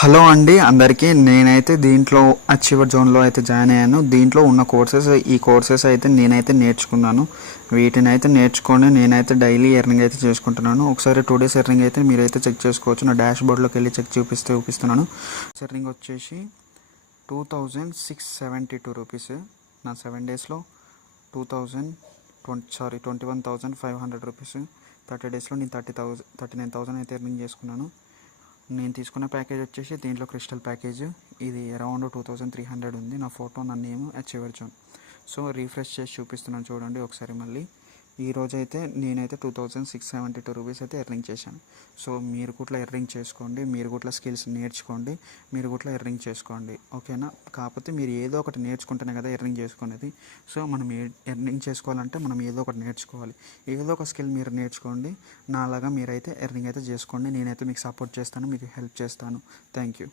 Hello అండి అందరికీ. నేనైతే దీంట్లో అచీవర్ జోన్లో అయితే జాయిన్ అయ్యాను. దీంట్లో ఉన్న ఈ కోర్సెస్ అయితే నేనైతే నేర్చుకున్నాను. వీటిని అయితే నేర్చుకొని నేనైతే డైలీ ఎర్నింగ్ అయితే చేసుకుంటున్నాను. ఒకసారి 2 days ఎర్నింగ్ అయితే మీరైతే చెక్ చేసుకోవచ్చు. నా డాష్ బోర్డ్లోకి వెళ్ళి చెక్ చూపిస్తున్నాను. ఎర్నింగ్ వచ్చేసి 2672 రూపీస్. నా 7 daysలో 21,500 రూపీస్. 30 daysలో నేను 39,000 అయితే ఎర్నింగ్ చేసుకున్నాను. నేను తీసుకున్న ప్యాకేజ్ వచ్చేసి దీంట్లో క్రిస్టల్ ప్యాకేజ్. ఇది అరౌండ్ 2300 ఉంది. నా ఫోటో, నా name achiever zone. So refresh చేసి చూపిస్తున్నాను చూడండి ఒకసారి మళ్ళీ. ఈరోజైతే నేనైతే 2672 రూపీస్ అయితే ఎర్నింగ్ చేశాను. సో మీరు కూడా ఎర్నింగ్ చేసుకోండి, మీరు కూడా స్కిల్స్ నేర్చుకోండి, మీరు కూడా ఎర్నింగ్ చేసుకోండి, ఓకేనా. కాకపోతే మీరు ఏదో ఒకటి నేర్చుకుంటేనే కదా ఎర్నింగ్ చేసుకునేది. సో మనం ఎర్నింగ్ చేసుకోవాలంటే మనం ఏదో ఒకటి నేర్చుకోవాలి. ఏదో ఒక స్కిల్ మీరు నేర్చుకోండి. నాలాగా మీరైతే ఎర్నింగ్ అయితే చేసుకోండి. నేనైతే మీకు సపోర్ట్ చేస్తాను, మీకు హెల్ప్ చేస్తాను. Thank you.